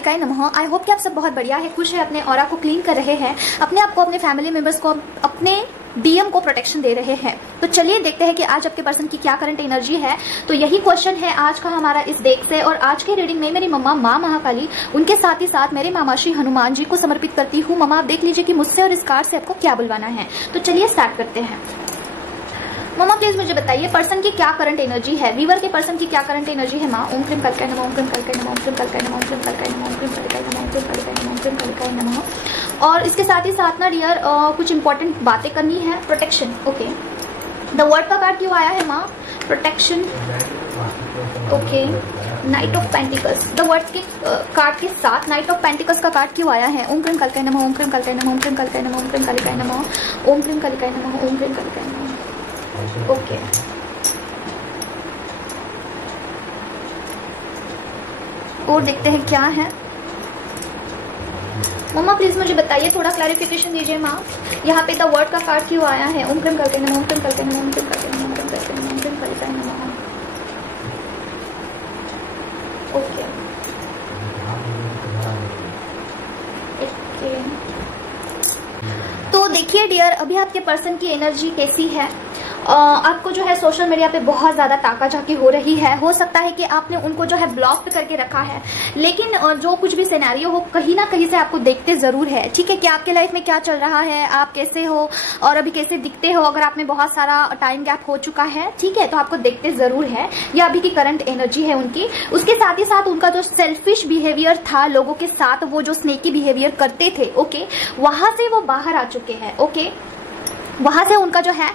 कालिकाय नमः। I hope कि आप सब बहुत बढ़िया है, खुश है, अपने ऑरा को क्लीन कर रहे हैं, अपने आप को, अपने फैमिली मेंबर्स को, अपने डीएम को प्रोटेक्शन दे रहे हैं। तो चलिए देखते हैं कि आज आपके पर्सन की क्या करंट एनर्जी है। तो यही क्वेश्चन है आज का हमारा इस डेक से। और आज के रीडिंग में मेरी मम्मा माँ महाकाली, उनके साथ ही साथ मेरे मामा श्री हनुमान जी को समर्पित करती हूँ। मम्मा आप देख लीजिए कि मुझसे और इस कार्ड से आपको क्या बुलवाना है। तो चलिए स्टार्ट करते हैं। मम्मा प्लीज मुझे बताइए पर्सन की क्या करंट एनर्जी है, वीवर के पर्सन की क्या करंट एनर्जी है। माँ ओम क्रीम कलिकाय नमः, ओम क्रीम कलिकाय नमः, ओम क्रीम कलिकाय नमः, ओम क्रीम कलिकाय नमः, ओम क्रीम कलिकाय नमः, ओम क्रीम कलिकाय नमः, ओम क्रीम कलिकाय नमः। और इसके साथ ही साथ ना डियर कुछ इंपॉर्टेंट बातें करनी है। Protection, okay. द वर्ड का कार्ड क्यों आया है माँ? Protection, okay. Night of pentacles, the word के कार्ड के साथ नाइट ऑफ पेंटिकल्स का कार्ड क्यों आया है? ओम क्रीम कलिकाय नमः, ओम क्रीम कलिकाय नमः, ओम क्रीम कलिकाय नमः, ओम क्रीम कलिकाय नमः, ओम क्रीम कलिकाय नमः, ओम क्रीम कलिकाय नमः, ओके। और देखते हैं क्या है। मम्मा प्लीज मुझे बताइए, थोड़ा क्लैरिफिकेशन दीजिए माँ। यहाँ पे द वर्ड का कार्ड क्यों आया है? ओम क्रीम कलिकाय नमः, ओम क्रीम कलिकाय नमः, ओम क्रीम कलिकाय नमः, ओम क्रीम कलिकाय नमः, ओम क्रीम कलिकाय नमः, ओके। तो देखिए डियर, अभी आपके पर्सन की एनर्जी कैसी है। आपको जो है सोशल मीडिया पे बहुत ज्यादा ताकाझाकी हो रही है। हो सकता है कि आपने उनको जो है ब्लॉक करके रखा है, लेकिन जो कुछ भी सिनेरियो हो कहीं ना कहीं से आपको देखते जरूर है। ठीक है कि आपके लाइफ में क्या चल रहा है, आप कैसे हो और अभी कैसे दिखते हो। अगर आप में बहुत सारा टाइम गैप हो चुका है, ठीक है, तो आपको देखते जरूर है। यह अभी की करंट एनर्जी है उनकी। उसके साथ ही साथ उनका जो सेल्फिश बिहेवियर था लोगों के साथ, वो जो स्नेकी बिहेवियर करते थे, ओके, वहां से वो बाहर आ चुके हैं। ओके, वहां से उनका जो है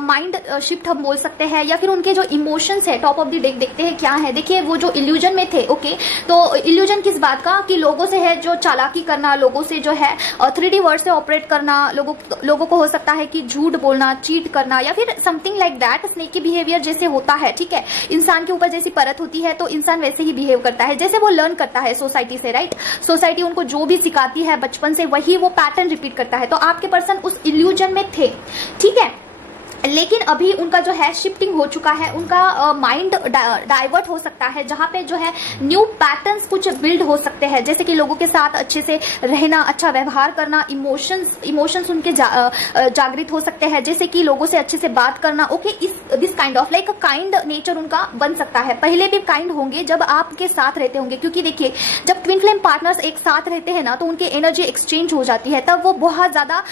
माइंड शिफ्ट हम बोल सकते हैं, या फिर उनके जो इमोशंस है टॉप ऑफ द डेक देखते हैं क्या है। देखिए वो जो इल्यूजन में थे, ओके, तो इल्यूजन किस बात का कि लोगों से है जो चालाकी करना, लोगों से जो है 3D वर्ड से ऑपरेट करना, लोगों को हो सकता है कि झूठ बोलना, चीट करना, या फिर something like that. Sneaky behaviour जैसे होता है, ठीक है, इंसान के ऊपर जैसी परत होती है तो इंसान वैसे ही बिहेव करता है जैसे वो लर्न करता है सोसाइटी से, राइट। सोसाइटी उनको जो भी सिखाती है बचपन से वही वो पैटर्न रिपीट करता है। तो आपके पर्सन उस इल्यूजन में थे, ठीक है, लेकिन अभी उनका जो है शिफ्टिंग हो चुका है। उनका माइंड डाइवर्ट हो सकता है, जहां पे जो है न्यू पैटर्न्स कुछ बिल्ड हो सकते हैं, जैसे कि लोगों के साथ अच्छे से रहना, अच्छा व्यवहार करना, इमोशंस उनके जागृत हो सकते हैं, जैसे कि लोगों से अच्छे से बात करना। Okay, this kind of like kind nature उनका बन सकता है। पहले भी काइंड होंगे जब आपके साथ रहते होंगे, क्योंकि देखिए जब ट्विन फ्लेम पार्टनर्स एक साथ रहते हैं ना तो उनकी एनर्जी एक्सचेंज हो जाती है, तब वो बहुत ज्यादा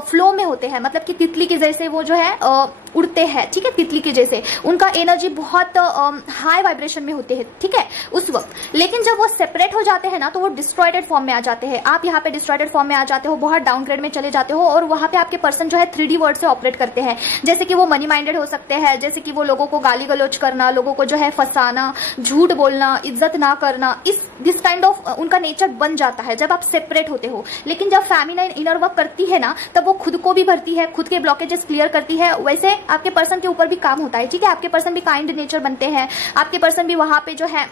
फ्लो में होते हैं। मतलब कि तितली के जैसे वो जो है उड़ते हैं, ठीक है, तितली के जैसे उनका एनर्जी बहुत हाई वाइब्रेशन में होते हैं, ठीक है, उस वक्त। लेकिन जब वो सेपरेट हो जाते हैं ना तो वो डिस्ट्रॉयडेड फॉर्म में आ जाते हैं। आप यहाँ पे डिस्ट्रॉयडेड फॉर्म में आ जाते हो, बहुत डाउनग्रेड में चले जाते हो, और वहां पे आपके पर्सन जो है 3D वर्ड से ऑपरेट करते हैं। जैसे कि वो मनी माइंडेड हो सकते हैं, जैसे कि वो लोगों को गाली गलौज करना, लोगों को जो है फंसाना, झूठ बोलना, इज्जत ना करना, दिस काइंड ऑफ उनका नेचर बन जाता है जब आप सेपरेट होते हो। लेकिन जब फेमिनाइन इनर वर्क करती है ना तब वो खुद को भी भरती है, खुद के ब्लॉकेजेस क्लियर करती है। वैसे आपके पर्सन के ऊपर भी काम होता है, ठीक है, आपके पर्सन भी काइंड नेचर बनते हैं, आपके पर्सन भी वहां पे जो है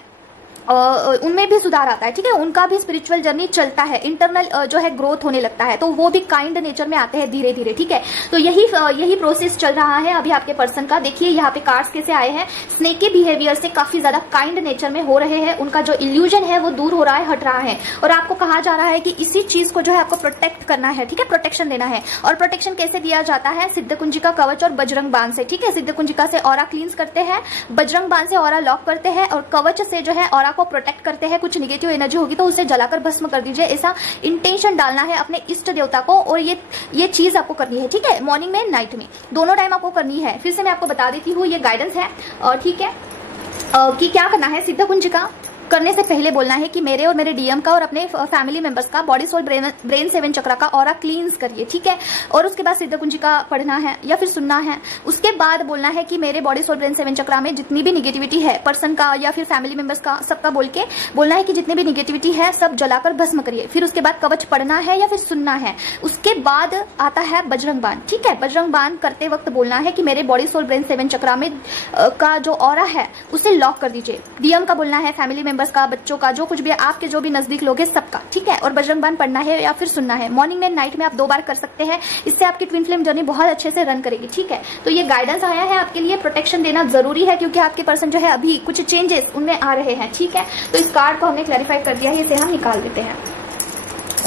उनमें भी सुधार आता है, ठीक है, उनका भी स्पिरिचुअल जर्नी चलता है, इंटरनल जो है ग्रोथ होने लगता है, तो वो भी काइंड नेचर में आते हैं धीरे धीरे, ठीक है। तो यही प्रोसेस चल रहा है अभी आपके पर्सन का। देखिए यहाँ पे कार्ड्स कैसे आए हैं, स्नेकी बिहेवियर से काफी ज्यादा काइंड नेचर में हो रहे हैं। उनका जो इल्यूजन है वो दूर हो रहा है, हट रहा है, और आपको कहा जा रहा है कि इसी चीज को जो है आपको प्रोटेक्ट करना है, ठीक है, प्रोटेक्शन देना है। और प्रोटेक्शन कैसे दिया जाता है? सिद्ध कुंजिका कवच और बजरंग बाण से, ठीक है। सिद्ध कुंजिका से ऑरा क्लींस करते हैं, बजरंग बाण से ऑरा लॉक करते हैं, और कवच से जो है ऑरा को प्रोटेक्ट करते हैं। कुछ निगेटिव एनर्जी होगी तो उसे जलाकर भस्म कर दीजिए, ऐसा इंटेंशन डालना है अपने इष्ट देवता को। और ये चीज आपको करनी है, ठीक है, मॉर्निंग में, नाइट में, दोनों टाइम आपको करनी है। फिर से मैं आपको बता देती हूँ, ये गाइडेंस है, और ठीक है, कि क्या करना है। सिद्ध कुंजिका करने से पहले बोलना है कि मेरे और मेरे डीएम का और अपने फैमिली मेंबर्स का बॉडी सोल ब्रेन 7 चक्रा का ऑरा क्लींस करिए, ठीक है। और उसके बाद सिद्ध कुंजिका पढ़ना है या फिर सुनना है। उसके बाद बोलना है कि मेरे बॉडी सोल ब्रेन 7 चक्रा में जितनी भी निगेटिविटी है पर्सन का या फिर फैमिली मेंबर्स का, सबका बोल के बोलना है कि जितनी भी निगेटिविटी है सब जलाकर भस्म करिए। फिर उसके बाद कवच पढ़ना है या फिर सुनना है। उसके बाद आता है बजरंग बाण, ठीक है। बजरंग बाण करते वक्त बोलना है कि मेरे बॉडी सोल ब्रेन 7 चक्रा में का जो ऑरा है उसे लॉक कर दीजिए। डीएम का बोलना है, फैमिली मेंबर मेंबर्स का, बच्चों का, जो कुछ भी आपके जो भी नजदीक लोग हैं सबका, ठीक है। और बजरंग बाण पढ़ना है या फिर सुनना है, मॉर्निंग में नाइट में आप 2 बार कर सकते हैं। इससे आपकी ट्विन फ्लेम जर्नी बहुत अच्छे से रन करेगी, ठीक है। तो ये गाइडेंस आया है आपके लिए, प्रोटेक्शन देना जरूरी है क्योंकि आपके पर्सन जो है अभी कुछ चेंजेस उनमें आ रहे हैं, ठीक है। तो इस कार्ड को हमने क्लैरिफाई कर दिया है, इसे हम निकाल देते हैं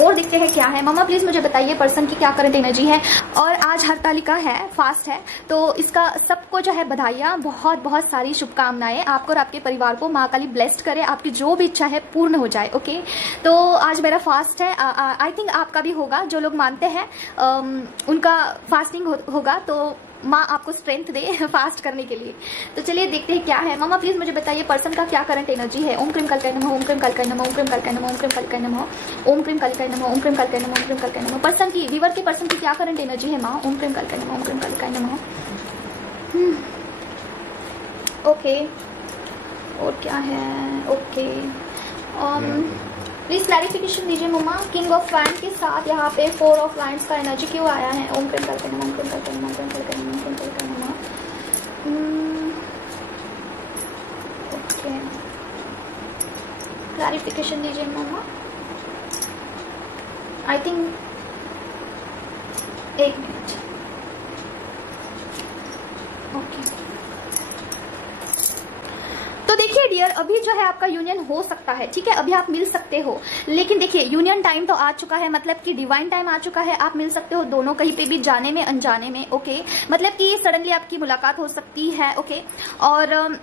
और देखते हैं क्या है। मम्मा प्लीज मुझे बताइए पर्सन की क्या करंट एनर्जी है। और आज हरतालिका है, फास्ट है, तो इसका सबको जो है बधाइयाँ, बहुत बहुत सारी शुभकामनाएं आपको और आपके परिवार को। माँ काली ब्लेस्ड करे, आपकी जो भी इच्छा है पूर्ण हो जाए। ओके, तो आज मेरा फास्ट है, आई थिंक आपका भी होगा, जो लोग मानते हैं उनका फास्टिंग होगा, तो माँ आपको स्ट्रेंथ दे फास्ट करने के लिए। तो चलिए देखते हैं क्या है। मामा प्लीज मुझे बताइए पर्सन का क्या करंट एनर्जी है। ओम क्रीम कलकाय नमः, ओम क्रीम कलकाय नमः, ओम क्रीम कलकाय नमः, ओम क्रीम कलकाय नमः, ओम क्रीम कलकाय नमः, ओम क्रीम कलकाय नमः, ओम क्रीम कलकाय नमः। पर्सन की, व्यूअर के पर्सन की क्या करंट एनर्जी है माँ। ओम क्रीम कलकाय नमः, ओम क्रीम कलकाय नमः। ओके, और क्या है। ओके, प्लीज क्लैरिफिकेशन दीजिए मम्मा। किंग ऑफ वैंड के साथ यहाँ पे 4 ऑफ वैंड्स का एनर्जी क्यों आया है। ओम क्रीम कलकाय नमः, ओम क्रीम कलकाय नमः, ओम क्रीम कलकाय नमः, ओम क्रीम कलकाय नमः। ओके, क्लैरिफिकेशन दीजिए मम्मा। I think 1 minute. ओके, तो देखिए डियर, अभी जो है आपका यूनियन हो सकता है, ठीक है। अभी आप मिल सकते हो, लेकिन देखिए यूनियन टाइम तो आ चुका है, मतलब कि डिवाइन टाइम आ चुका है। आप मिल सकते हो दोनों, कहीं पे भी, जाने में अनजाने में। ओके, मतलब कि सडनली आपकी मुलाकात हो सकती है। ओके, और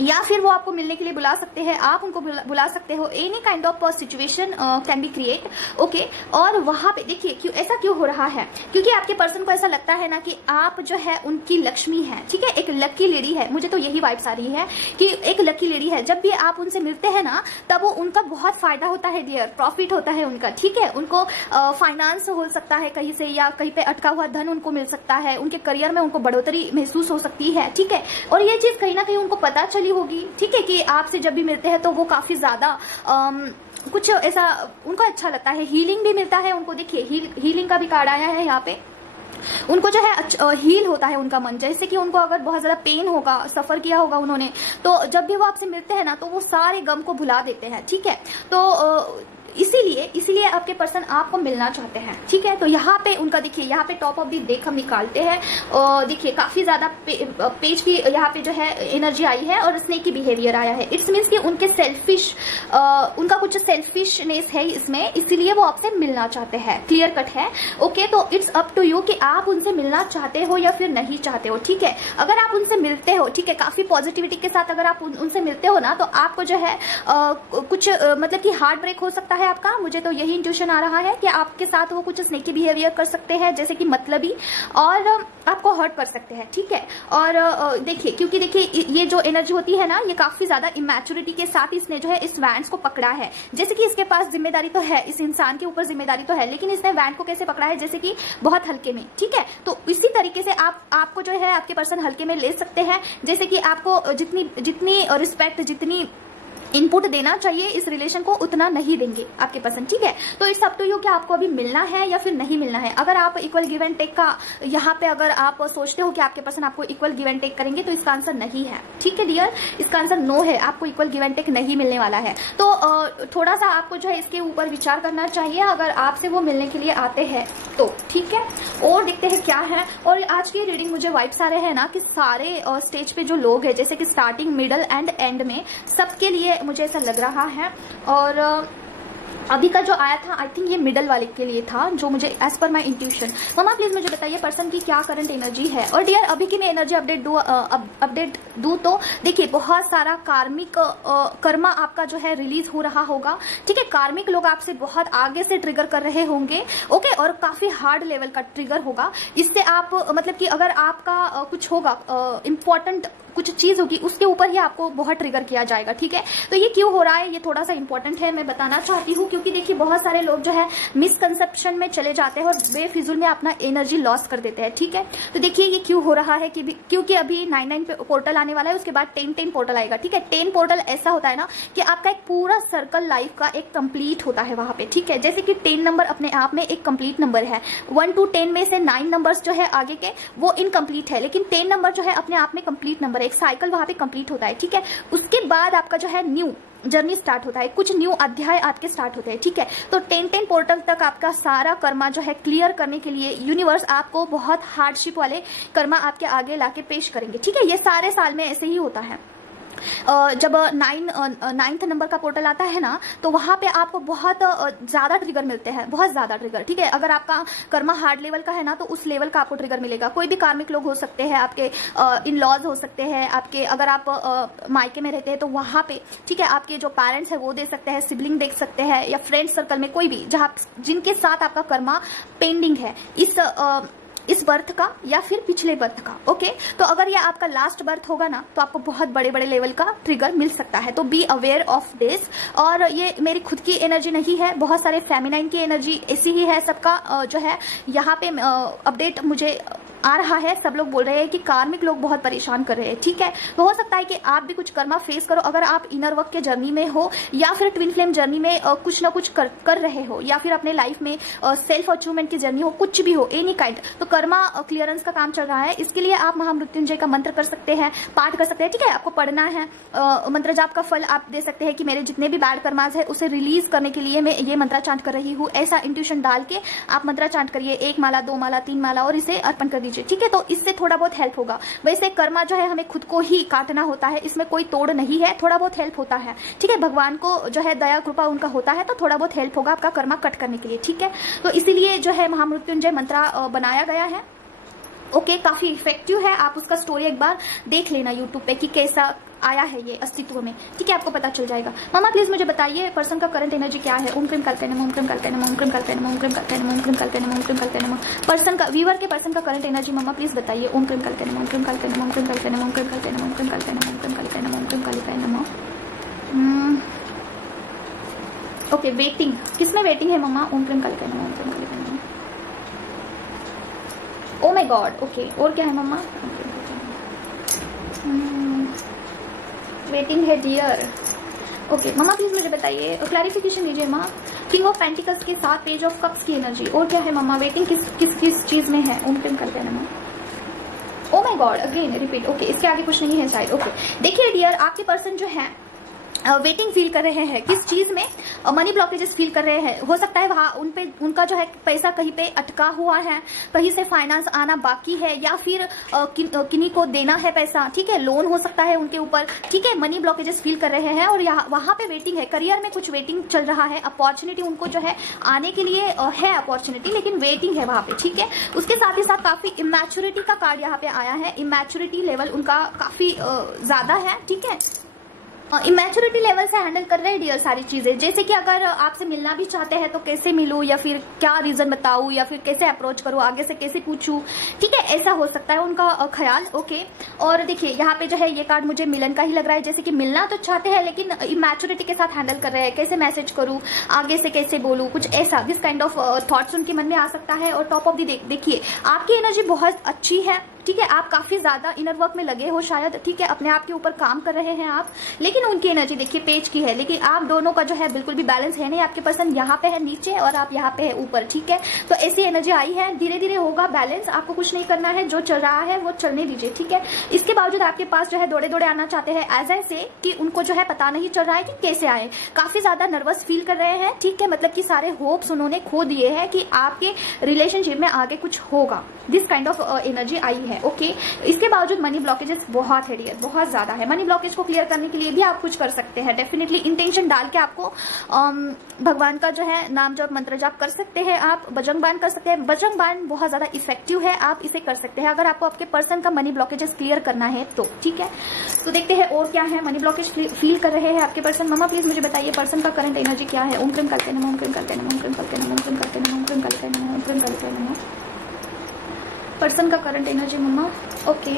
या फिर वो आपको मिलने के लिए बुला सकते हैं, आप उनको बुला सकते हो। Any kind of situation can be create. Okay, और वहां पे देखिए क्यों ऐसा क्यों हो रहा है, क्योंकि आपके पर्सन को ऐसा लगता है ना कि आप जो है उनकी लक्ष्मी है, ठीक है, एक लकी लेडी है। मुझे तो यही वाइब्स आ रही है कि एक लकी लेडी है। जब भी आप उनसे मिलते हैं ना, तब वो उनका बहुत फायदा होता है डियर, प्रॉफिट होता है उनका, ठीक है। उनको फाइनेंस हो सकता है कहीं से, या कहीं पे अटका हुआ धन उनको मिल सकता है, उनके करियर में उनको बढ़ोतरी महसूस हो सकती है, ठीक है। और ये चीज कहीं ना कहीं उनको पता होगी, ठीक है, कि आपसे जब भी मिलते हैं तो वो काफी ज्यादा कुछ ऐसा उनको अच्छा लगता है। हीलिंग भी मिलता है उनको। देखिए हीलिंग का भी कार्ड आया है यहाँ पे। उनको जो है हील होता है उनका मन, जैसे कि उनको अगर बहुत ज्यादा पेन होगा, सफर किया होगा उन्होंने, तो जब भी वो आपसे मिलते हैं ना, तो वो सारे गम को भुला देते हैं, ठीक है। तो इसीलिए आपके पर्सन आपको मिलना चाहते हैं, ठीक है। तो यहाँ पे उनका देखिए, यहाँ पे टॉप ऑफ दी देख हम निकालते हैं, और देखिए काफी ज्यादा पेज की यहाँ पे जो है एनर्जी आई है, और स्नेक की बिहेवियर आया है। इट्स मीन्स कि उनके उनका कुछ सेल्फिशनेस है इसमें, इसीलिए वो आपसे मिलना चाहते हैं। क्लियर कट है। ओके, तो इट्स अप टू यू कि आप उनसे मिलना चाहते हो या फिर नहीं चाहते हो, ठीक है। अगर आप उनसे मिलते हो, ठीक है, काफी पॉजिटिविटी के साथ अगर आप उनसे मिलते हो ना, तो आपको जो है कुछ मतलब कि हार्ट ब्रेक हो सकता है आपका। मुझे तो यही इंट्यूशन आ रहा है कि आपके साथ वो कुछ स्नेकी बिहेवियर कर सकते हैं, जैसे कि मतलबी, और आपको हर्ट कर सकते हैं, ठीक है। और देखिए, क्योंकि देखिए ये जो एनर्जी होती है ना, ये काफी ज्यादा इमैच्योरिटी के साथ इसने जो है इस वैंड को पकड़ा है। जैसे कि इसके पास जिम्मेदारी तो है, इस इंसान के ऊपर जिम्मेदारी तो है, लेकिन इसने वैंड को कैसे पकड़ा है, जैसे कि बहुत हल्के में, ठीक है। तो इसी तरीके से आपको जो है आपके पर्सन हल्के में ले सकते हैं, जैसे कि आपको जितनी रिस्पेक्ट, जितनी इनपुट देना चाहिए इस रिलेशन को, उतना नहीं देंगे आपके पर्सन, ठीक है। तो इट्स अप टू यू कि आपको अभी मिलना है या फिर नहीं मिलना है। अगर आप इक्वल गिव एंड टेक का यहाँ पे अगर आप सोचते हो कि आपके पर्सन आपको इक्वल गिव एंड टेक करेंगे, तो इसका आंसर नहीं है, ठीक है डियर। इसका आंसर नो है, आपको इक्वल गिव एंड टेक नहीं मिलने वाला है। तो थोड़ा सा आपको जो है इसके ऊपर विचार करना चाहिए, अगर आपसे वो मिलने के लिए आते हैं तो, ठीक है। और देखते हैं क्या है। और आज की रीडिंग मुझे वाइब्स आ रहे हैं ना कि सारे स्टेज पे जो लोग हैं, जैसे कि स्टार्टिंग, मिडल एंड एंड में, सबके लिए मुझे ऐसा लग रहा है। और अभी का जो आया था, आई थिंक ये मिडल वाले के लिए था, जो मुझे as per my intuition. Mamma please मुझे बताइए पर्सन की क्या करंट एनर्जी है। और डियर, अभी की मैं एनर्जी अपडेट दूं तो देखिए बहुत सारा कार्मिक कर्मा आपका जो है रिलीज हो रहा होगा, ठीक है। कार्मिक लोग आपसे बहुत आगे से ट्रिगर कर रहे होंगे, ओके, और काफी हार्ड लेवल का ट्रिगर होगा। इससे आप मतलब कि अगर आपका कुछ होगा इंपॉर्टेंट कुछ चीज होगी, उसके ऊपर ही आपको बहुत ट्रिगर किया जाएगा, ठीक है। तो ये क्यों हो रहा है, ये थोड़ा सा इंपॉर्टेंट है, मैं बताना चाहती हूँ, क्योंकि देखिए बहुत सारे लोग जो है मिसकंसेप्शन में चले जाते हैं और बेफिजुल में अपना एनर्जी लॉस कर देते हैं, ठीक है। तो देखिए ये क्यों हो रहा है कि क्योंकि अभी 9 पे पोर्टल आने वाला है, उसके बाद 10 पोर्टल आएगा, ठीक है। 10 पोर्टल ऐसा होता है ना कि आपका एक पूरा सर्कल लाइफ का एक कंप्लीट होता है वहां पे, ठीक है। जैसे कि 10 नंबर अपने आप में एक कंप्लीट नंबर है। 1 to 10 में से 9 नंबर्स जो है आगे के वो इनकम्प्लीट है, लेकिन 10 नंबर जो है अपने आप में कंप्लीट नंबर है। और एक साइकिल वहां पे कंप्लीट होता है, ठीक है। उसके बाद आपका जो है न्यू जर्नी स्टार्ट होता है, कुछ न्यू अध्याय आपके स्टार्ट होते हैं, ठीक है। तो 10 पोर्टल तक आपका सारा कर्मा जो है क्लियर करने के लिए यूनिवर्स आपको बहुत हार्डशिप वाले कर्मा आपके आगे लाके पेश करेंगे, ठीक है। ये सारे साल में ऐसे ही होता है। जब 9th नंबर का पोर्टल आता है ना, तो वहां पे आपको बहुत ज्यादा ट्रिगर मिलते हैं, बहुत ज्यादा ट्रिगर, ठीक है। अगर आपका कर्मा हार्ड लेवल का है ना, तो उस लेवल का आपको ट्रिगर मिलेगा। कोई भी कार्मिक लोग हो सकते हैं, आपके इन लॉज हो सकते हैं, आपके अगर आप मायके में रहते हैं तो वहां पे, ठीक है, आपके जो पेरेंट्स है वो दे सकते हैं, सिबलिंग देख सकते हैं, या फ्रेंड सर्कल में कोई भी जहां जिनके साथ आपका कर्मा पेंडिंग है इस बर्थ का या फिर पिछले बर्थ का, ओके। तो अगर ये आपका लास्ट बर्थ होगा ना, तो आपको बहुत बड़े बड़े लेवल का ट्रिगर मिल सकता है। तो बी अवेयर ऑफ दिस। और ये मेरी खुद की एनर्जी नहीं है, बहुत सारे फेमिनाइन की एनर्जी ऐसी ही है सबका जो है यहाँ पे अपडेट मुझे आ रहा है। सब लोग बोल रहे हैं कि कार्मिक लोग बहुत परेशान कर रहे हैं, ठीक है। तो हो सकता है कि आप भी कुछ कर्मा फेस करो। अगर आप इनर वर्क के जर्नी में हो या फिर ट्विन फ्लेम जर्नी में कुछ ना कुछ कर रहे हो, या फिर अपने लाइफ में सेल्फ अचीवमेंट की जर्नी हो, कुछ भी हो, एनी काइंड, तो कर्मा क्लियरेंस का काम चल रहा है। इसके लिए आप महामृत्युंजय का मंत्र कर सकते हैं, पाठ कर सकते हैं, ठीक है। आपको पढ़ना है, मंत्र जाप का फल आप दे सकते हैं कि मेरे जितने भी बैड कर्माज है उसे रिलीज करने के लिए मैं ये मंत्रा चांट कर रही हूँ। ऐसा इंट्यूशन डाल के आप मंत्रा चांट करिए, 1 माला 2 माला 3 माला, और इसे अर्पण कर दीजिए, ठीक है। तो इससे थोड़ा बहुत हेल्प होगा। वैसे कर्मा जो है हमें खुद को ही काटना होता है, इसमें कोई तोड़ नहीं है, थोड़ा बहुत हेल्प होता है, ठीक है। भगवान को जो है दया कृपा उनका होता है, तो थोड़ा बहुत हेल्प होगा आपका कर्मा कट करने के लिए, ठीक है। तो इसीलिए जो है महामृत्युंजय मंत्रा बनाया गया है, ओके। काफी इफेक्टिव है। आप उसका स्टोरी एक बार देख लेना यूट्यूब पे कि कैसा आया है ये अस्तित्व में, ठीक है, आपको पता चल जाएगा। मामा प्लीज मुझे बताइए पर्सन का करंट एनर्जी क्या है। ओम क्रीम कल्पे नमः, ओम क्रीम कल्पे नमः, ओम क्रीम कल्पे नमः, ओम क्रीम कल्पे नमः, ओम क्रीम कल्पे नमः, ओम क्रीम कल्पे नमः। पर्सन का व्यूअर के पर्सन का करंट एनर्जी मामा प्लीज बताइए। ओम क्रीम कल्पे नमः, ओम क्रीम कल्पे नमः, ओम क्रीम कल्पे नमः, ओम क्रीम कल्पे नमः, ओम क्रीम कल्पे नमः, ओम क्रीम कल्पे नमः, ओम क्रीम कल्पे नमः। ओके, वेटिंग, किसमें वेटिंग है मामा। ओम क्रीम कल्पे नमः, ओम क्रीम कल्पे नमः। Oh my God, okay. और क्या है मामा। वेटिंग है डियर, ओके। मामा प्लीज मुझे बताइए, क्लैरिफिकेशन दीजिए माँ। किंग ऑफ पेंटिकल्स के साथ पेज ऑफ कप्स की एनर्जी, और क्या है मामा। वेटिंग किस चीज में है। ओम क्रीम कल्पे नमः। Oh my God, again repeat, okay. इसके आगे कुछ नहीं है शायद, ओके। देखिए डियर, आपके पर्सन जो है वेटिंग फील कर रहे हैं किस चीज में, मनी ब्लॉकेजेस फील कर रहे हैं। हो सकता है वहां उनका जो है पैसा कहीं पे अटका हुआ है, कहीं से फाइनेंस आना बाकी है, या फिर किन्हीं को देना है पैसा, ठीक है। लोन हो सकता है उनके ऊपर, ठीक है। मनी ब्लॉकेजेस फील कर रहे हैं और वहां पे वेटिंग है। करियर में कुछ वेटिंग चल रहा है, अपॉर्चुनिटी उनको जो है आने के लिए है अपॉर्चुनिटी, लेकिन वेटिंग है वहां पे, ठीक है। उसके साथ ही साथ काफी इमैच्योरिटी का कार्ड यहाँ पे आया है। इमैच्योरिटी लेवल उनका काफी ज्यादा है, ठीक है। इमैच्योरिटी लेवल से हैंडल कर रहे हैं डियर सारी चीजें। जैसे कि अगर आपसे मिलना भी चाहते हैं तो कैसे मिलूं, या फिर क्या रीजन बताऊं, या फिर कैसे अप्रोच करूं, आगे से कैसे पूछूं, ठीक है। ऐसा हो सकता है उनका ख्याल, ओके। और देखिए यहाँ पे जो है ये कार्ड मुझे मिलन का ही लग रहा है, जैसे कि मिलना तो चाहते हैं लेकिन इमैच्योरिटी के साथ हैंडल कर रहे हैं। कैसे मैसेज करूं, आगे से कैसे बोलूं, कुछ ऐसा, दिस काइंड ऑफ थॉट्स उनके मन में आ सकता है। और टॉप ऑफ दी देखिए आपकी एनर्जी बहुत अच्छी है, ठीक है। आप काफी ज्यादा इनर वर्क में लगे हो शायद, ठीक है। अपने आप के ऊपर काम कर रहे हैं आप, लेकिन उनकी एनर्जी देखिए पेज की है, लेकिन आप दोनों का जो है बिल्कुल भी बैलेंस है नहीं। आपके पर्सन यहाँ पे है नीचे और आप यहाँ पे है ऊपर, ठीक है। तो ऐसी एनर्जी आई है, धीरे धीरे होगा बैलेंस। आपको कुछ नहीं करना है, जो चल रहा है वो चलने दीजिए, ठीक है। इसके बावजूद आपके पास जो है दौड़े दौड़े आना चाहते हैं, एज ऐसे कि उनको जो है पता नहीं चल रहा है कि कैसे आए। काफी ज्यादा नर्वस फील कर रहे हैं, ठीक है। मतलब कि सारे होप्स उन्होंने खो दिए हैं कि आपके रिलेशनशिप में आगे कुछ होगा। दिस काइंड ऑफ एनर्जी आई है, ओके। इसके बावजूद मनी ब्लॉकेजेस बहुत है डियर, बहुत ज्यादा है। मनी ब्लॉकेज को क्लियर करने के लिए भी आप कुछ कर सकते हैं। डेफिनेटली इंटेंशन डाल के आपको भगवान का जो है नाम जप मंत्र जाप कर सकते हैं। आप बजरंग बाण कर सकते हैं। बजरंग बाण बहुत ज्यादा इफेक्टिव है, आप इसे कर सकते हैं अगर आपको आपके पर्सन का मनी ब्लॉकेजेस क्लियर करना है तो, ठीक है। तो देखते हैं और क्या है। मनी ब्लॉकेज फील कर रहे हैं आपके पर्सन। मामा प्लीज मुझे बताइए पर्सन का करंट एनर्जी क्या है। ओम क्रीम कल्पे नमः, ओम क्रीम कल्पे नमः, ओम क्रीम कल्पे नमः, ओम क्रीम कल्पे नमः, ओम क्रीम कल्पे नमः, ओम क्रीम कल्पे नमः। पर्सन का करंट एनर्जी मम्मा, ओके।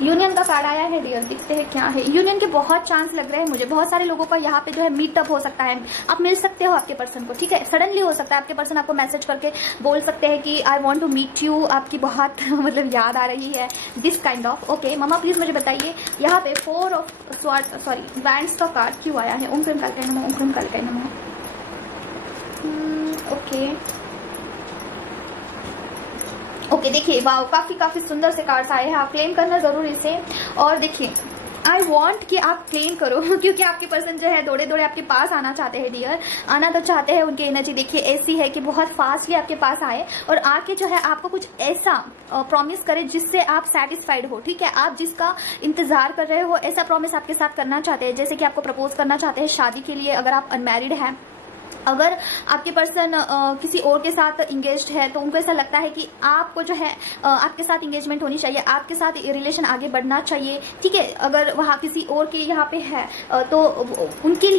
यूनियन का कार्ड आया है डियर, देखते हैं क्या है। यूनियन के बहुत चांस लग रहे हैं मुझे। बहुत सारे लोगों का यहाँ पे जो है मीटअप हो सकता है, आप मिल सकते हो आपके पर्सन को, ठीक है। सडनली हो सकता है आपके पर्सन आपको मैसेज करके बोल सकते हैं कि I want to meet you, आपकी बहुत मतलब याद आ रही है, दिस काइंड ऑफ, ओके। मम्मा प्लीज मुझे बताइए यहाँ पे 4 ऑफ सॉरी वैंड्स का कार्ड क्यों आया है। ओम क्रीम कल्पे नमः, ओम क्रीम कल्पे नमः, ओके। ओके देखिए, वाह काफी सुंदर से कार्ड्स आए हैं। आप क्लेम करना जरूर इसे। और देखिए आई वॉन्ट कि आप क्लेम करो क्योंकि आपके पर्सन जो है दौड़े दौड़े आपके पास आना चाहते हैं डियर, आना तो चाहते हैं। उनकी एनर्जी देखिए ऐसी है कि बहुत फास्टली आपके पास आए और आके जो है आपको कुछ ऐसा प्रॉमिस करे जिससे आप सेटिस्फाइड हो। ठीक है, आप जिसका इंतजार कर रहे हो ऐसा प्रॉमिस आपके साथ करना चाहते हैं। जैसे कि आपको प्रपोज करना चाहते हैं शादी के लिए, अगर आप अनमैरिड हैं। अगर आपके पर्सन किसी और के साथ इंगेज्ड है तो उनको ऐसा लगता है कि आपको जो है आपके साथ इंगेजमेंट होनी चाहिए, आपके साथ रिलेशन आगे बढ़ना चाहिए। ठीक है, अगर वहाँ किसी और के यहाँ पे है तो उनके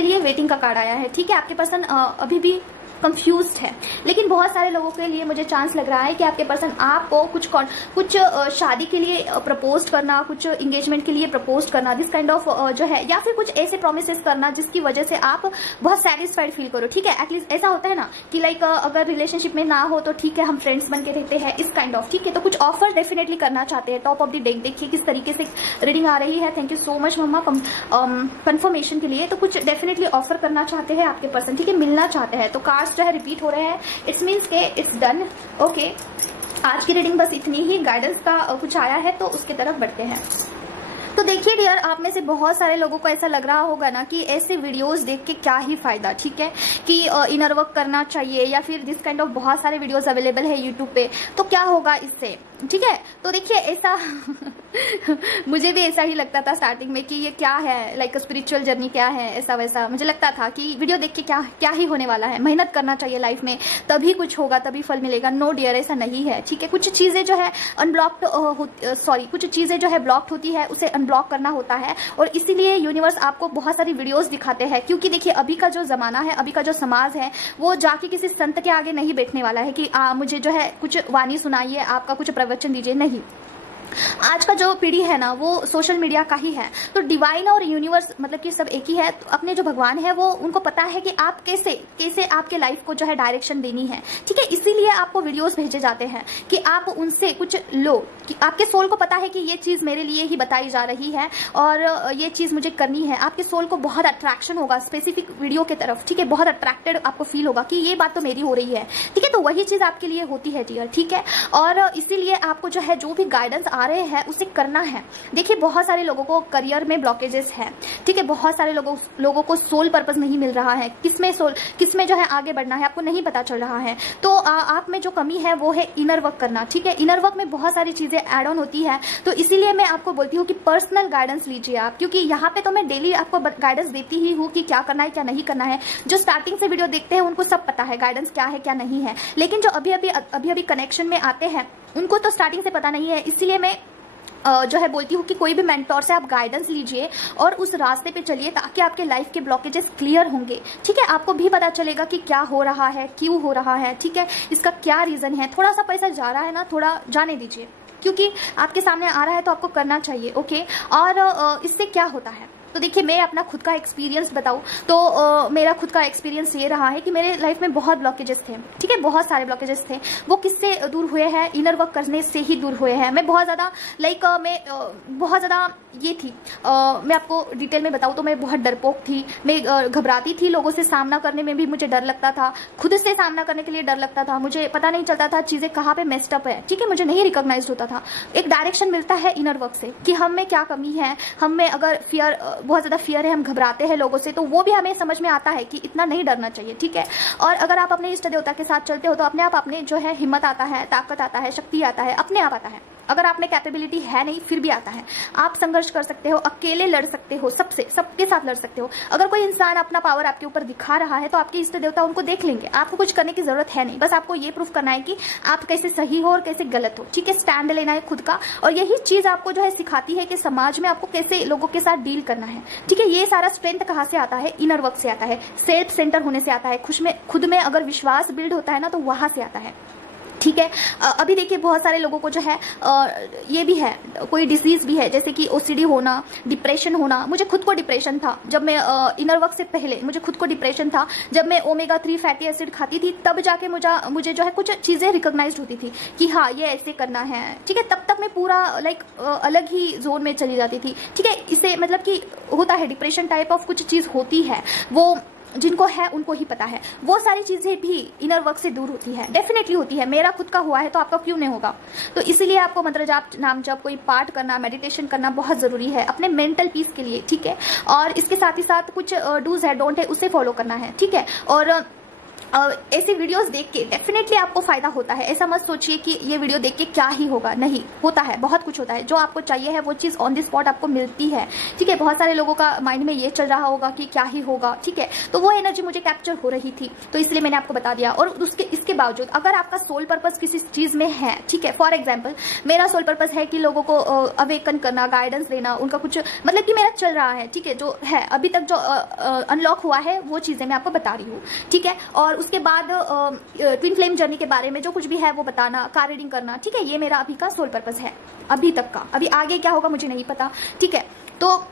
लिए वेटिंग का कार्ड आया है। ठीक है, आपके पर्सन अभी भी कंफ्यूज्ड है, लेकिन बहुत सारे लोगों के लिए मुझे चांस लग रहा है कि आपके पर्सन आपको कुछ शादी के लिए प्रपोज करना, कुछ इंगेजमेंट के लिए प्रपोज करना, दिस काइंड ऑफ जो है, या फिर कुछ ऐसे प्रोमिसेस करना जिसकी वजह से आप बहुत सेटिस्फाइड फील करो। ठीक है, एटलीस्ट ऐसा होता है ना कि लाइक अगर रिलेशनशिप में ना हो तो ठीक है हम फ्रेंड्स बन के रहते हैं, इस काइंड ऑफ। ठीक है, तो कुछ ऑफर डेफिनेटली करना चाहते हैं। टॉप ऑफ द डेक देखिए किस तरीके से रीडिंग आ रही है। थैंक यू सो मच मम्मा कंफर्मेशन के लिए। तो कुछ डेफिनेटली ऑफर करना चाहते हैं आपके पर्सन। ठीक है, मिलना चाहते हैं। तो कार्ड्स जो है रिपीट हो रहे हैं, इट्स मीन्स के इट्स डन। ओके, आज की रीडिंग बस इतनी ही। गाइडेंस का कुछ आया है तो उसकी तरफ बढ़ते हैं। तो देखिए डियर, आप में से बहुत सारे लोगों को ऐसा लग रहा होगा ना कि ऐसे वीडियोस देख के क्या ही फायदा। ठीक है, कि इनर वर्क करना चाहिए या फिर दिस काइंड ऑफ बहुत सारे वीडियोस अवेलेबल है यूट्यूब पे, तो क्या होगा इससे। ठीक है, तो देखिए ऐसा मुझे भी ऐसा ही लगता था स्टार्टिंग में कि ये क्या है, लाइक स्पिरिचुअल जर्नी क्या है, ऐसा वैसा मुझे लगता था कि वीडियो देख के क्या ही होने वाला है। मेहनत करना चाहिए लाइफ में, तभी कुछ होगा, तभी फल मिलेगा। नो डियर, ऐसा नहीं है। ठीक है, कुछ चीजें जो है कुछ चीजें जो है ब्लॉक्ड होती है, उसे अनब्लॉक करना होता है। और इसीलिए यूनिवर्स आपको बहुत सारी वीडियोस दिखाते हैं, क्योंकि देखिए अभी का जो जमाना है, अभी का जो समाज है, वो जाके किसी संत के आगे नहीं बैठने वाला है कि मुझे जो है कुछ वाणी सुनाइए, आपका कुछ प्रवचन दीजिए। नहीं, आज का जो पीढ़ी है ना वो सोशल मीडिया का ही है। तो डिवाइन और यूनिवर्स मतलब कि सब एक ही है। तो अपने जो भगवान है वो उनको पता है कि आप कैसे आपके लाइफ को जो है डायरेक्शन देनी है। ठीक है, इसीलिए आपको वीडियोस भेजे जाते हैं कि आप उनसे कुछ लो, कि आपके सोल को पता है कि ये चीज मेरे लिए ही बताई जा रही है और ये चीज मुझे करनी है। आपके सोल को बहुत अट्रैक्शन होगा स्पेसिफिक वीडियो की तरफ। ठीक है, बहुत अट्रैक्टेड आपको फील होगा कि ये बात तो मेरी हो रही है। ठीक है, तो वही चीज आपके लिए होती है डियर। ठीक है, और इसीलिए आपको जो है जो भी गाइडेंस आ रहे हैं उसे करना है। देखिए बहुत सारे लोगों को करियर में ब्लॉकेजेस है। ठीक है, बहुत सारे लोगों को सोल पर्पस नहीं मिल रहा है, किसमें जो है आगे बढ़ना है आपको नहीं पता चल रहा है। तो आप में जो कमी है वो है इनर वर्क करना। ठीक है, इनर वर्क में बहुत सारी चीजें एड ऑन होती है। तो इसीलिए मैं आपको बोलती हूँ कि पर्सनल गाइडेंस लीजिए आप, क्योंकि यहाँ पे तो मैं डेली आपको गाइडेंस देती ही हूँ कि क्या करना है क्या नहीं करना है। जो स्टार्टिंग से वीडियो देखते हैं उनको सब पता है गाइडेंस क्या है क्या नहीं है, लेकिन जो अभी कनेक्शन में आते हैं उनको तो स्टार्टिंग से पता नहीं है। इसीलिए मैं जो है बोलती हूँ कि कोई भी मेंटोर से आप गाइडेंस लीजिए और उस रास्ते पे चलिए, ताकि आपके लाइफ के ब्लॉकेजेस क्लियर होंगे। ठीक है, आपको भी पता चलेगा कि क्या हो रहा है, क्यों हो रहा है। ठीक है, इसका क्या रीजन है। थोड़ा सा पैसा जा रहा है ना, थोड़ा जाने दीजिए, क्योंकि आपके सामने आ रहा है तो आपको करना चाहिए। ओके, और इससे क्या होता है तो देखिए मैं अपना खुद का एक्सपीरियंस बताऊं तो मेरा खुद का एक्सपीरियंस ये रहा है कि मेरे लाइफ में बहुत ब्लॉकेजेस थे। ठीक है, बहुत सारे ब्लॉकेजेस थे। वो किससे दूर हुए हैं, इनर वर्क करने से ही दूर हुए हैं। मैं बहुत ज्यादा बहुत ज्यादा ये थी, मैं आपको डिटेल में बताऊं तो मैं बहुत डरपोक थी। मैं घबराती थी, लोगों से सामना करने में भी मुझे डर लगता था, खुद से सामना करने के लिए डर लगता था। मुझे पता नहीं चलता था चीजें कहाँ पे मेस्ड अप है। ठीक है, मुझे नहीं रिकॉग्नाइज होता था। एक डायरेक्शन मिलता है इनर वर्क से कि हम में क्या कमी है, हम में अगर बहुत ज्यादा फियर है, हम घबराते हैं लोगों से, तो वो भी हमें समझ में आता है कि इतना नहीं डरना चाहिए। ठीक है, और अगर आप अपने इष्ट देवता के साथ चलते हो तो अपने आप अपने जो है हिम्मत आता है, ताकत आता है, शक्ति आता है, अपने आप आता है। अगर आप में कैपेबिलिटी है नहीं फिर भी आता है। आप संघर्ष कर सकते हो, अकेले लड़ सकते हो, सबके साथ लड़ सकते हो। अगर कोई इंसान अपना पावर आपके ऊपर दिखा रहा है तो आपके इष्ट देवता उनको देख लेंगे। आपको कुछ करने की जरूरत है नहीं, बस आपको ये प्रूफ करना है कि आप कैसे सही हो और कैसे गलत हो। ठीक है, स्टैंड लेना है खुद का, और यही चीज आपको जो है सिखाती है कि समाज में आपको कैसे लोगों के साथ डील करना है। ठीक है, ये सारा स्ट्रेंथ कहाँ से आता है, इनर वर्क से आता है, सेल्फ सेंटर होने से आता है, खुद में अगर विश्वास बिल्ड होता है ना तो वहां से आता है। ठीक है, अभी देखिए बहुत सारे लोगों को जो है ये भी है, कोई डिजीज भी है, जैसे कि ओसीडी होना, डिप्रेशन होना। मुझे खुद को डिप्रेशन था जब मैं इनर वर्क से पहले, मुझे खुद को डिप्रेशन था जब मैं ओमेगा 3 फैटी एसिड खाती थी, तब जाके मुझे जो है कुछ चीजें रिकॉग्नाइज होती थी कि हाँ ये ऐसे करना है। ठीक है, तब तक मैं पूरा अलग ही जोन में चली जाती थी। ठीक है, इसे मतलब कि होता है डिप्रेशन टाइप ऑफ कुछ चीज होती है, वो जिनको है उनको ही पता है। वो सारी चीजें भी इनर वर्क से दूर होती है, डेफिनेटली होती है। मेरा खुद का हुआ है तो आपका क्यों नहीं होगा? तो इसीलिए आपको मंत्र जाप, नाम जप, कोई पाठ करना, मेडिटेशन करना बहुत जरूरी है अपने मेंटल पीस के लिए, ठीक है। और इसके साथ ही साथ कुछ डूज है, डोंट है, उसे फॉलो करना है, ठीक है। और ऐसी वीडियोस देख के डेफिनेटली आपको फायदा होता है। ऐसा मत सोचिए कि ये वीडियो देख के क्या ही होगा, नहीं होता है, बहुत कुछ होता है। जो आपको चाहिए है वो चीज ऑन द स्पॉट आपको मिलती है, ठीक है। बहुत सारे लोगों का माइंड में ये चल रहा होगा कि क्या ही होगा, ठीक है। तो वो एनर्जी मुझे कैप्चर हो रही थी, तो इसलिए मैंने आपको बता दिया। और इसके बावजूद अगर आपका सोल पर्पस किसी चीज में है, ठीक है, फॉर एग्जाम्पल मेरा सोल पर्पस है कि लोगों को अवेकन करना, गाइडेंस देना, उनका कुछ मतलब कि मेरा चल रहा है, ठीक है, जो है अभी तक जो अनलॉक हुआ है वो चीजें मैं आपको बता रही हूँ, ठीक है। और उसके बाद ट्विन फ्लेम जर्नी के बारे में जो कुछ भी है वो बताना, कार रीडिंग करना, ठीक है। ये मेरा अभी का सोल पर्पस है, अभी तक का। अभी आगे क्या होगा मुझे नहीं पता, ठीक है। तो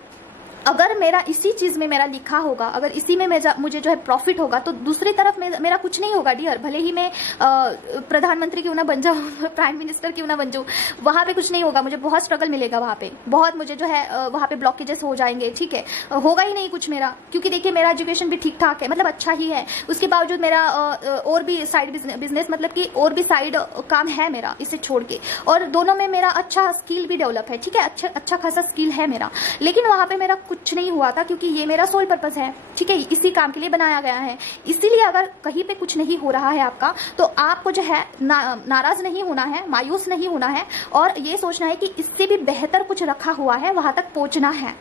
अगर मेरा इसी चीज में मेरा लिखा होगा, अगर इसी में मुझे जो है प्रॉफिट होगा, तो दूसरी तरफ मेरा कुछ नहीं होगा डियर। भले ही मैं प्रधानमंत्री क्यों ना बन जाऊं, प्राइम मिनिस्टर क्यों ना बन जाऊं, वहां पे कुछ नहीं होगा। मुझे बहुत स्ट्रगल मिलेगा वहां पे, बहुत मुझे जो है वहां पे ब्लॉकेजेस हो जाएंगे, ठीक है। होगा ही नहीं कुछ मेरा, क्योंकि देखिए मेरा एजुकेशन भी ठीक ठाक है, मतलब अच्छा ही है। उसके बावजूद मेरा और भी साइड बिजनेस मतलब कि और भी साइड काम है मेरा इसे छोड़ के, और दोनों में मेरा अच्छा स्किल भी डेवलप है, ठीक है। अच्छा खासा स्किल है मेरा, लेकिन वहां पे मेरा कुछ नहीं हुआ था, क्योंकि ये मेरा सोल पर्पस है, ठीक है। इसी काम के लिए बनाया गया है। इसीलिए अगर कहीं पे कुछ नहीं हो रहा है आपका, तो आपको जो है नाराज नहीं होना है, मायूस नहीं होना है, और ये सोचना है कि इससे भी बेहतर कुछ रखा हुआ है, वहां तक पहुंचना है।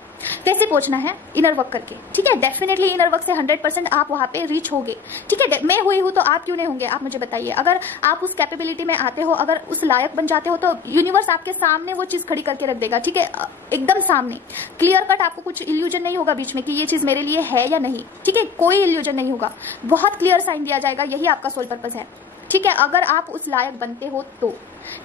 कैसे पहुंचना है? इनर वर्क करके, ठीक है। डेफिनेटली इनर वर्क से 100% आप वहां पे रीच होगे, ठीक है। मैं हुई हूं तो आप क्यों नहीं होंगे? आप मुझे बताइए। अगर आप उस कैपेबिलिटी में आते हो, अगर उस लायक बन जाते हो, तो यूनिवर्स आपके सामने वो चीज खड़ी करके रख देगा, ठीक है, एकदम सामने, क्लियर कट। आपको कुछ इल्यूजन नहीं होगा बीच में कि ये चीज मेरे लिए है या नहीं, ठीक है, कोई इल्यूजन नहीं होगा। बहुत क्लियर साइन दिया जाएगा, यही आपका सोल पर्पस है, ठीक है। अगर आप उस लायक बनते हो तो,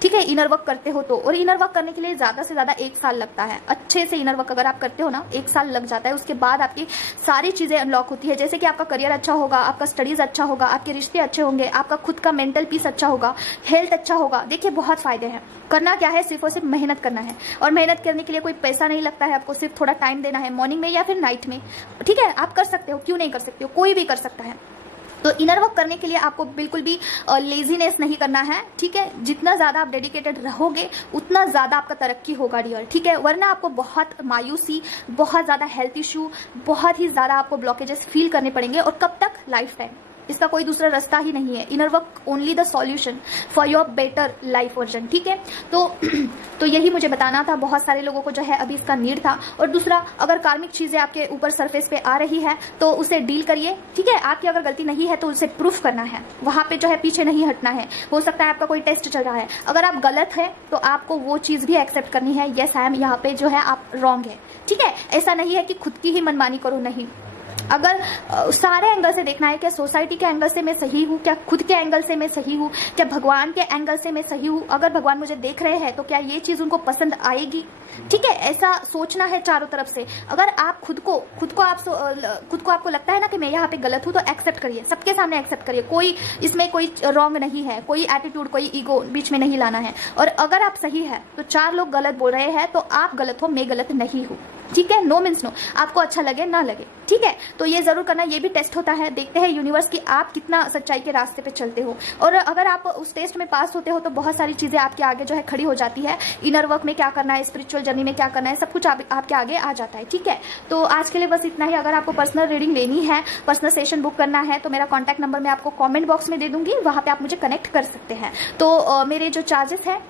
ठीक है, इनर वर्क करते हो तो। और इनर वर्क करने के लिए ज्यादा से ज्यादा 1 साल लगता है। अच्छे से इनर वर्क अगर आप करते हो ना, 1 साल लग जाता है। उसके बाद आपकी सारी चीजें अनलॉक होती है, जैसे कि आपका करियर अच्छा होगा, आपका स्टडीज अच्छा होगा, आपके रिश्ते अच्छे होंगे, आपका खुद का मेंटल पीस अच्छा होगा, हेल्थ अच्छा होगा। देखिए बहुत फायदे हैं। करना क्या है? सिर्फ और सिर्फ मेहनत करना है, और मेहनत करने के लिए कोई पैसा नहीं लगता है, आपको सिर्फ थोड़ा टाइम देना है, मॉर्निंग में या फिर नाइट में, ठीक है। आप कर सकते हो, क्यों नहीं कर सकते हो, कोई भी कर सकता है। तो इनर वर्क करने के लिए आपको बिल्कुल भी लेजीनेस नहीं करना है, ठीक है। जितना ज्यादा आप डेडिकेटेड रहोगे उतना ज्यादा आपका तरक्की होगा डियर, ठीक है। वरना आपको बहुत मायूसी, बहुत ज्यादा हेल्थ इश्यू, बहुत ही ज्यादा आपको ब्लॉकेजेस फील करने पड़ेंगे, और कब तक? Life time. इसका कोई दूसरा रास्ता ही नहीं है। Inner work only the solution for your better life version, ठीक है। तो यही मुझे बताना था। बहुत सारे लोगों को जो है अभी इसका नीड था। और दूसरा, अगर कार्मिक चीजें आपके ऊपर सरफेस पे आ रही है तो उसे डील करिए, ठीक है। आपकी अगर गलती नहीं है तो उसे प्रूफ करना है, वहां पे जो है पीछे नहीं हटना है। हो सकता है आपका कोई टेस्ट चल रहा है, अगर आप गलत है तो आपको वो चीज भी एक्सेप्ट करनी है, यस आई एम यहाँ पे जो है आप रॉन्ग है, ठीक है। ऐसा नहीं है कि खुद की ही मनमानी करो, नहीं। अगर सारे एंगल से देखना है, क्या सोसाइटी के एंगल से मैं सही हूँ, क्या खुद के एंगल से मैं सही हूँ, क्या भगवान के एंगल से मैं सही हूँ, अगर भगवान मुझे देख रहे हैं तो क्या ये चीज उनको पसंद आएगी, ठीक है। ऐसा सोचना है चारों तरफ से। अगर आप खुद को आपको लगता है ना कि मैं यहाँ पे गलत हूँ, तो एक्सेप्ट करिए, सबके सामने एक्सेप्ट करिए। कोई इसमें कोई रॉन्ग नहीं है, कोई एटीट्यूड, कोई ईगो बीच में नहीं लाना है। और अगर आप सही है तो 4 लोग गलत बोल रहे हैं तो आप गलत हो, मैं गलत नहीं हूँ, ठीक है। नो मीन्स नो, आपको अच्छा लगे ना लगे, ठीक है। तो ये जरूर करना, ये भी टेस्ट होता है, देखते हैं यूनिवर्स की आप कितना सच्चाई के रास्ते पे चलते हो। और अगर आप उस टेस्ट में पास होते हो तो बहुत सारी चीजें आपके आगे जो है खड़ी हो जाती है। इनर वर्क में क्या करना है, स्पिरिचुअल जर्नी में क्या करना है, सब कुछ आपके आगे आ जाता है, ठीक है। तो आज के लिए बस इतना ही। अगर आपको पर्सनल रीडिंग लेनी है, पर्सनल सेशन बुक करना है, तो मेरा कॉन्टैक्ट नंबर मैं आपको कॉमेंट बॉक्स में दे दूंगी, वहां पे आप मुझे कनेक्ट कर सकते हैं। तो मेरे जो चार्जेस है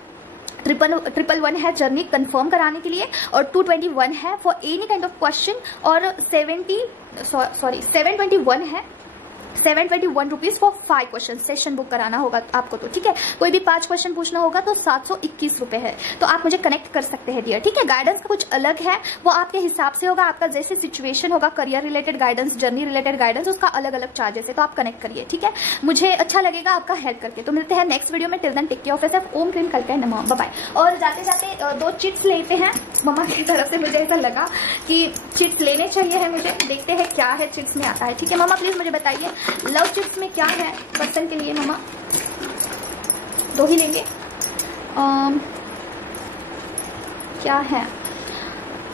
111 है जर्नी कंफर्म कराने के लिए, और 221 है for any kind of question, और 721 है 721 rupees for 5 question session book कराना होगा आपको, तो ठीक है। कोई भी 5 क्वेश्चन पूछना होगा तो 721 रुपए है। तो आप मुझे कनेक्ट कर सकते हैं डियर, ठीक है। गाइडेंस का कुछ अलग है, वो आपके हिसाब से होगा, आपका जैसे सिचुएशन होगा, career related guidance, journey related guidance, उसका अलग अलग चार्जेस है। तो आप कनेक्ट करिए, ठीक है। मुझे अच्छा लगेगा आपका हेल्प करके। तो मिलते हैं नेक्स्ट वीडियो में। Till then take care of yourself. ओम क्लीम कल्पे नमः, बाय बाय। और जाते जाते 2 चिट्स लेते हैं मम्मा की तरफ से। मुझे ऐसा लगा कि चिट्स लेने चाहिए है मुझे, देखते हैं क्या है चिट्स में आता है, ठीक है। मम्मा प्लीज मुझे बताइए लव चिट्स में क्या है पर्सन के लिए। मम्मा 2 ही लेंगे। क्या है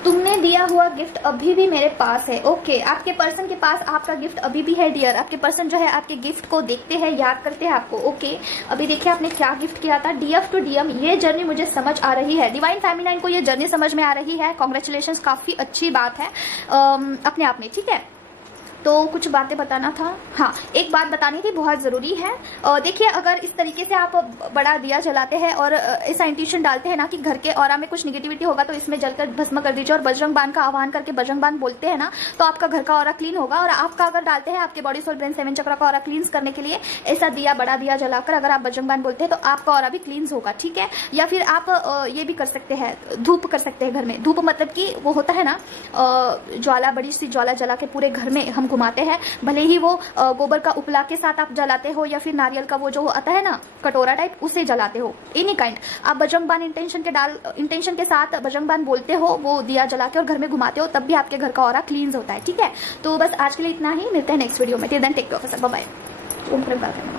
तुमने दिया हुआ गिफ्ट अभी भी मेरे पास है। ओके, आपके पर्सन के पास आपका गिफ्ट अभी भी है डियर। आपके पर्सन जो है आपके गिफ्ट को देखते हैं, याद करते हैं आपको। ओके, अभी देखिए आपने क्या गिफ्ट किया था। डीएफ टू डीएम, ये जर्नी मुझे समझ आ रही है। डिवाइन फेमिनाइन को ये जर्नी समझ में आ रही है। कांग्रेचुलेशंस, काफी अच्छी बात है अपने आप में। ठीक है, तो कुछ बातें बताना था। हाँ, एक बात बतानी थी, बहुत जरूरी है। देखिए, अगर इस तरीके से आप बड़ा दिया जलाते हैं और ऐसा इंट्यूशन डालते हैं ना कि घर के ऑरा में कुछ निगेटिविटी होगा तो इसमें जलकर भस्म कर दीजिए और बजरंग बाण का आह्वान करके बजरंग बाण बोलते हैं ना, तो आपका घर का ऑरा क्लीन होगा। और आपका अगर डालते हैं आपके बॉडी सोल ब्रेन 7 चक्र का ऑरा क्लींस करने के लिए ऐसा दिया, बड़ा दिया जलाकर अगर आप बजरंग बाण बोलते हैं तो आपका ऑरा भी क्लींस होगा। ठीक है, या फिर आप ये भी कर सकते हैं, धूप कर सकते हैं घर में। धूप मतलब कि वो होता है ना ज्वाला, बड़ी सी ज्वाला जला के पूरे घर में हम घुमाते हैं। भले ही वो गोबर का उपला के साथ आप जलाते हो या फिर नारियल का वो जो आता है ना कटोरा टाइप, उसे जलाते हो, एनी काइंड। आप बजरंग बाण इंटेंशन के साथ बजरंग बाण बोलते हो, वो दिया जला के और घर में घुमाते हो, तब भी आपके घर का ऑरा क्लींस होता है। ठीक है, तो बस आज के लिए इतना ही। मिलते हैं नेक्स्ट वीडियो में। Till then take care of yourself, bye bye. Om Prem.